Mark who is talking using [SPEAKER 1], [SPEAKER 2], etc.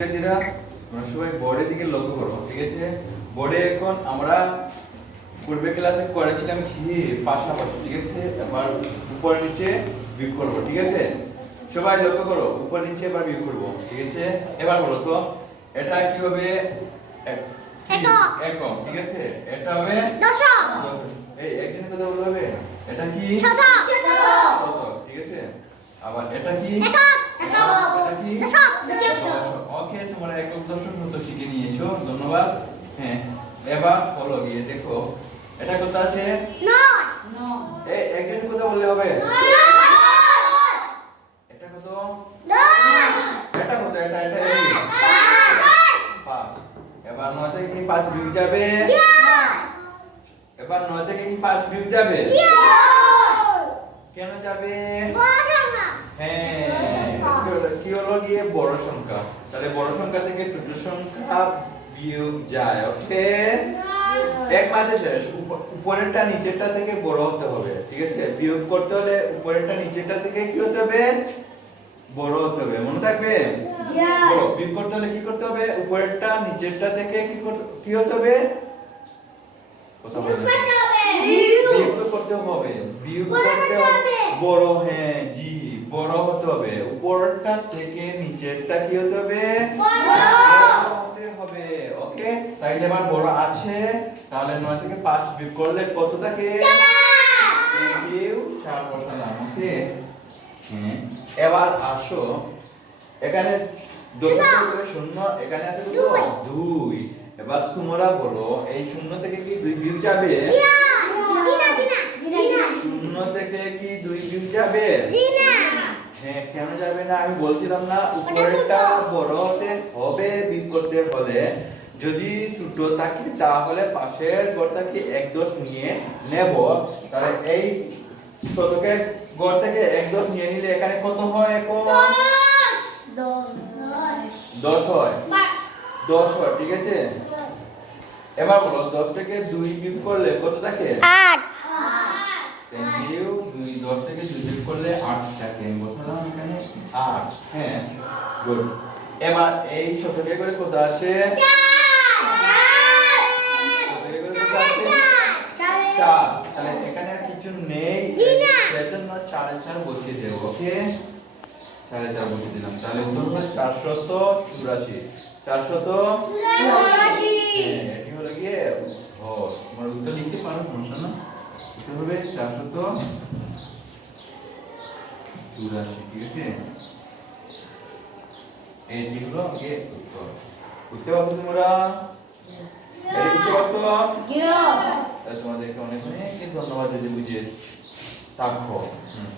[SPEAKER 1] শিক্ষার্থীরা তোমরা সবাই বোর্ডের দিকে লক্ষ্য করো ঠিক আছে? বোর্ডে এখন আমরা পূর্বে ক্লাসে করেছিলাম কি? পাশাপাশি ঠিক আছে? এবার উপর নিচে বিয়োগ করব ঠিক আছে? সবাই লক্ষ্য করো উপর নিচে এবার বিয়োগ করব ঠিক আছে? এবার বলো তো এটা কি হবে? এক-
[SPEAKER 2] একক।
[SPEAKER 1] ঠিক আছে? এটা হবে
[SPEAKER 2] দশক।
[SPEAKER 1] এই একজনের কথা বলতে হবে? এটা কি?
[SPEAKER 2] শতক।
[SPEAKER 1] ঠিক আছে? আবার এটা কি?
[SPEAKER 2] একক।
[SPEAKER 1] এটা কি?
[SPEAKER 2] দশক
[SPEAKER 1] ওকে তোমরা একক দশক মতো শিখে নিয়েছো ধন্যবাদ হ্যাঁ এবার হলো গিয়ে দেখো। এটা কত আছে? একজন কথা বললে হবে? এটা কত? এটা কত? এটা এটা পাঁচ। এবার নয় থেকে কি পাঁচ বিয়োগ যাবে? এবার নয় থেকে কি পাঁচ বিয়োগ যাবে? কেন যাবে? হ্যাঁ কি হলো গিয়ে? বড় সংখ্যা। তাহলে বড় সংখ্যা থেকে ছোট সংখ্যা বিয়োগ যায় ওকে এক মাঝে শেষ উপরেরটা নিচেরটা থেকে বড় হতে হবে ঠিক আছে? বিয়োগ করতে হলে উপরেরটা নিচেরটা থেকে কি হতে হবে? বড় হতে হবে মনে থাকবে? বিয়োগ করতে হলে কি করতে হবে? উপরেরটা নিচেরটা থেকে কি কি হতে হবে? কথা বলেন বিয়োগ করতে হবে। বিয়োগ করতে
[SPEAKER 2] করতে
[SPEAKER 1] হবে।
[SPEAKER 2] হবে।
[SPEAKER 1] বড় হ্যাঁ জি বড় হতে হবে। উপরটা থেকে নিচেরটা কি হতে হবে
[SPEAKER 2] বড়।
[SPEAKER 1] বড় হতে হবে ওকে তাইলে এবার বড় আছে তাহলে নয় থেকে পাঁচ বিয়োগ করলে কত থাকে চার। বসালাম ওকে? হ্যাঁ এবার আসো। এখানে শূন্য। এখানে আছে কত
[SPEAKER 2] দুই।
[SPEAKER 1] এবার তোমরা বলো এই শূন্য থেকে কি দুই বিয়োগ যাবে? শূন্য থেকে কি দুই বিয়োগ যাবে? হ্যাঁ কেন যাবে না? আমি বলছিলাম না উপরেরটা। বড় হতে হবে বিয়োগ করতে হলে। যদি থাকে তাহলে পাশের ঘরটাকে এক দশ নিয়ে নেব। তাহলে এই শতকের ঘর থেকে এক দশ নিয়ে নিলে এখানে কত হয় এখন? দশ হয়। দশ হয় ঠিক আছে? এবার বলো দশ থেকে দুই বিয়োগ করলে কত থাকে?
[SPEAKER 2] আট।
[SPEAKER 1] থ্যাংক ইউ দুই দশ থেকে দুই বিয়োগ করলে আট থাকে। বসালাম এখানে। আট হ্যাঁ গুড এবার এই শতকে করে কত আছে? শতকে করে কত আছে চার তাহলে এখানে আর কিছু নেই
[SPEAKER 2] জি না।
[SPEAKER 1] সেজন্য চারে চার বসিয়ে দেবো ওকে? চারে চার বসিয়ে দিলাম। তাহলে উত্তর হলো চারশত চুরাশি। চারশত হ্যাঁ, এটি হলো গিয়ে ও তোমার উত্তর লিখতে পারো সমস্যা না। এটা হবে চারশত চুরাশি ঠিক আছে? এটি হলো গিয়ে উত্তর। বুঝতে পারছ তোমরা? বুঝতে পারছ? তোমাদেরকে অনেক অনেক ধন্যবাদ যদি বুঝিয়ে থাকো হুম